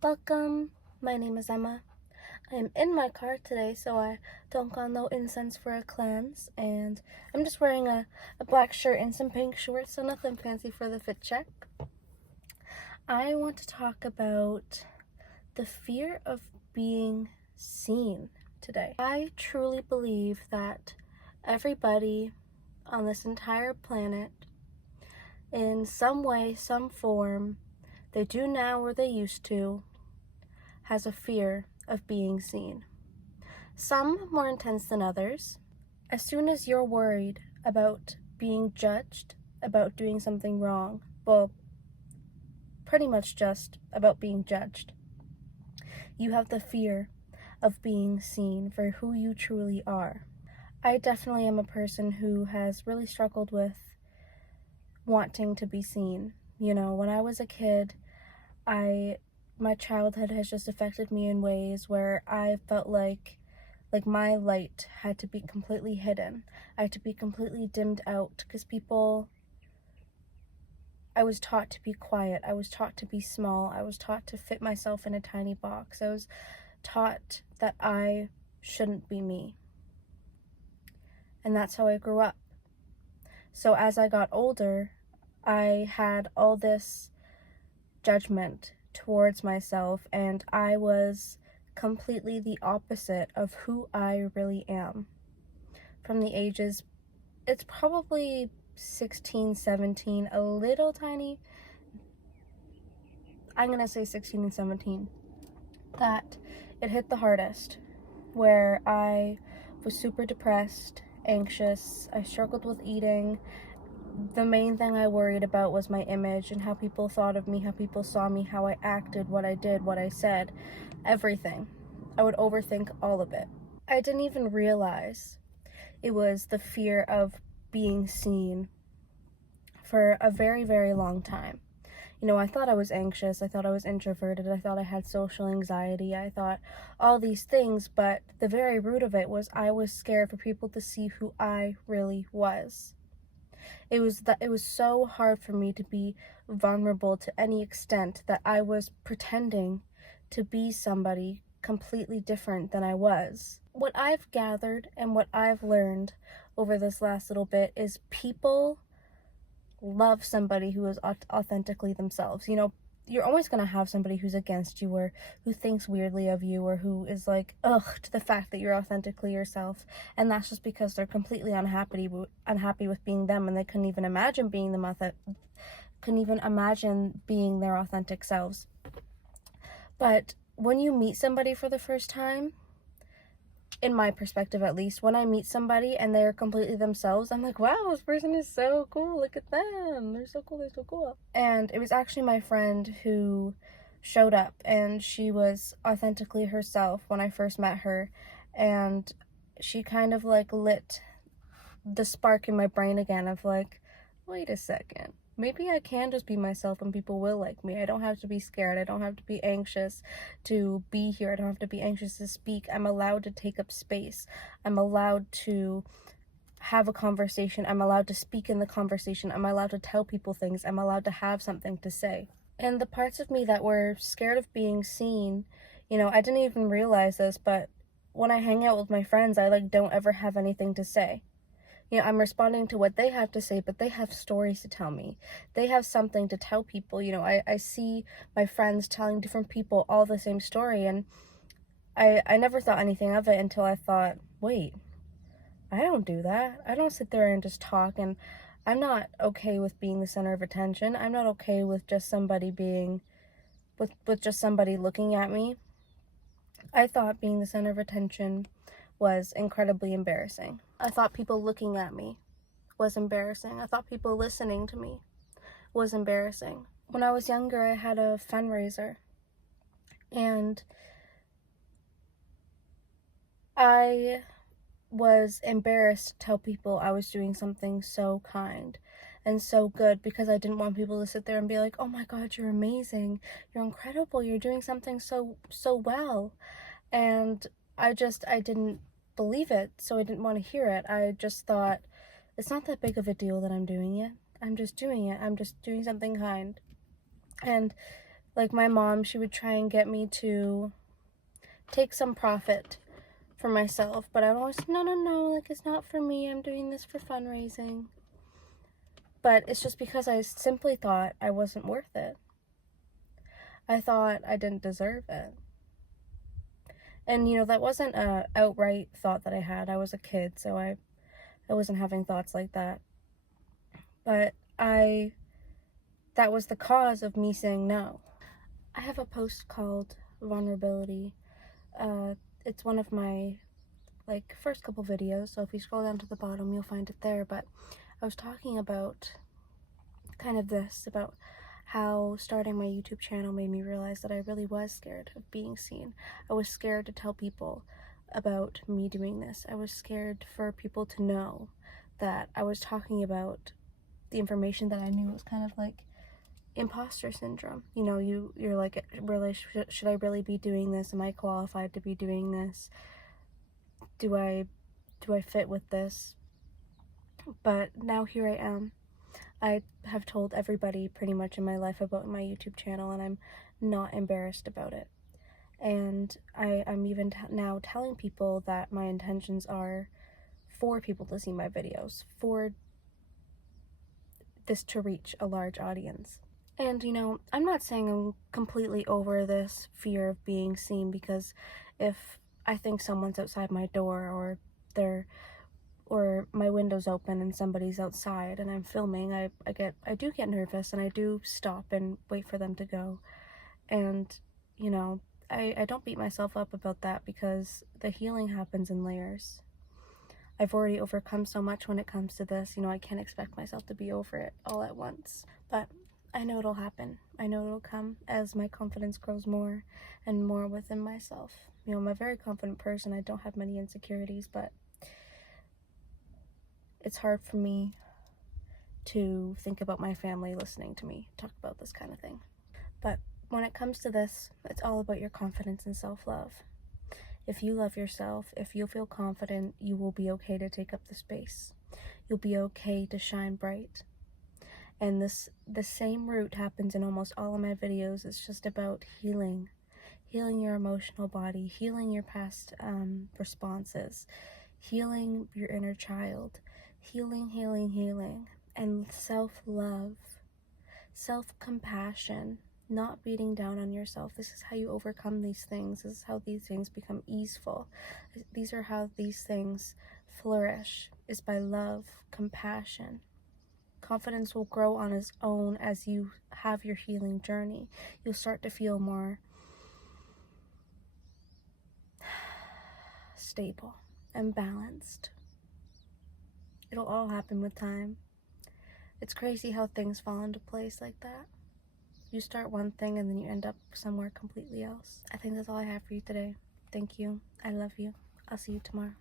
Welcome. My name is Emma. I'm in my car today, so I don't got no incense for a cleanse, and I'm just wearing a black shirt and some pink shorts, so nothing fancy for the fit check. I want to talk about the fear of being seen today. I truly believe that everybody on this entire planet, in some way, some form, they do now or they used to, has a fear of being seen. Some more intense than others. As soon as you're worried about being judged, about doing something wrong, well, pretty much just about being judged, you have the fear of being seen for who you truly are. I definitely am a person who has really struggled with wanting to be seen. You know, when I was a kid, my childhood has just affected me in ways where I felt like my light had to be completely hidden. I had to be completely dimmed out because I was taught to be quiet. I was taught to be small. I was taught to fit myself in a tiny box. I was taught that I shouldn't be me. And that's how I grew up. So as I got older, I had all this judgment towards myself, and I was completely the opposite of who I really am. From the ages, it's probably 16, 17, a little tiny, I'm gonna say 16 and 17, that it hit the hardest, where I was super depressed, anxious, I struggled with eating. The main thing I worried about was my image and how people thought of me, how people saw me, how I acted, what I did, what I said, everything. I would overthink all of it. I didn't even realize it was the fear of being seen for a very, very long time. You know, I thought I was anxious, I thought I was introverted, I thought I had social anxiety, I thought all these things, but the very root of it was I was scared for people to see who I really was. It was so hard for me to be vulnerable to any extent that I was pretending to be somebody completely different than I was. What I've gathered and what I've learned over this last little bit is people love somebody who is authentically themselves. You know, you're always going to have somebody who's against you or who thinks weirdly of you or who is like, ugh, to the fact that you're authentically yourself. And that's just because they're completely unhappy with being them, and they couldn't even imagine being couldn't even imagine being their authentic selves. But when you meet somebody for the first time, in my perspective at least, when I meet somebody and they're completely themselves, I'm like, wow, this person is so cool, look at them, they're so cool. And it was actually my friend who showed up, and she was authentically herself when I first met her, and she kind of like lit the spark in my brain again of like, wait a second, maybe I can just be myself and people will like me. I don't have to be scared. I don't have to be anxious to be here. I don't have to be anxious to speak. I'm allowed to take up space. I'm allowed to have a conversation. I'm allowed to speak in the conversation. I'm allowed to tell people things. I'm allowed to have something to say. And the parts of me that were scared of being seen, you know, I didn't even realize this, but when I hang out with my friends, I like don't ever have anything to say. You know, I'm responding to what they have to say, but they have stories to tell me. They have something to tell people. You know, I see my friends telling different people all the same story, and I never thought anything of it until I thought, wait, I don't do that. I don't sit there and just talk, and I'm not okay with being the center of attention. I'm not okay with just somebody being, with just somebody looking at me. I thought being the center of attention was incredibly embarrassing. I thought people looking at me was embarrassing. I thought people listening to me was embarrassing. When I was younger, I had a fundraiser, and I was embarrassed to tell people I was doing something so kind and so good, because I didn't want people to sit there and be like, oh my god, you're amazing, you're incredible, you're doing something so well. And I didn't believe it, so I didn't want to hear it. I just thought, it's not that big of a deal that I'm doing it. I'm just doing it. I'm just doing something kind. And Like my mom, she would try and get me to take some profit for myself, but I'm always, no, like it's not for me, I'm doing this for fundraising. But it's just because I simply thought I wasn't worth it. I thought I didn't deserve it. And that wasn't a outright thought that I had. I was a kid, so I wasn't having thoughts like that. But that was the cause of me saying no. I have a post called Vulnerability. It's one of my first couple videos, so if you scroll down to the bottom you'll find it there. But I was talking about kind of this, about how starting my YouTube channel made me realize that I really was scared of being seen. I was scared to tell people about me doing this. I was scared for people to know that I was talking about the information that I knew. It was kind of like imposter syndrome. You're like, really, should I really be doing this? Am I qualified to be doing this? Do I fit with this? But now here I am. I have told everybody pretty much in my life about my YouTube channel, and I'm not embarrassed about it. And I'm even now telling people that my intentions are for people to see my videos, for this to reach a large audience. And I'm not saying I'm completely over this fear of being seen, because if I think someone's outside my door, or my window's open and somebody's outside and I'm filming, I do get nervous, and I do stop and wait for them to go. And I don't beat myself up about that, because the healing happens in layers. I've already overcome so much when it comes to this. I can't expect myself to be over it all at once. But I know it'll happen. I know it'll come as my confidence grows more and more within myself. I'm a very confident person. I don't have many insecurities, but it's hard for me to think about my family listening to me talk about this kind of thing. But when it comes to this, it's all about your confidence and self-love. If you love yourself, if you feel confident, you will be okay to take up the space. You'll be okay to shine bright. And the same route happens in almost all of my videos. It's just about healing your emotional body, healing your past responses, healing your inner child, healing, and self-love, self-compassion, not beating down on yourself. This is how you overcome these things. This is how these things become easeful. These are how these things flourish, is by love, compassion. Confidence will grow on its own as you have your healing journey. You'll start to feel more stable and balanced. It'll all happen with time. It's crazy how things fall into place like that. You start one thing and then you end up somewhere completely else. I think that's all I have for you today. Thank you. I love you. I'll see you tomorrow.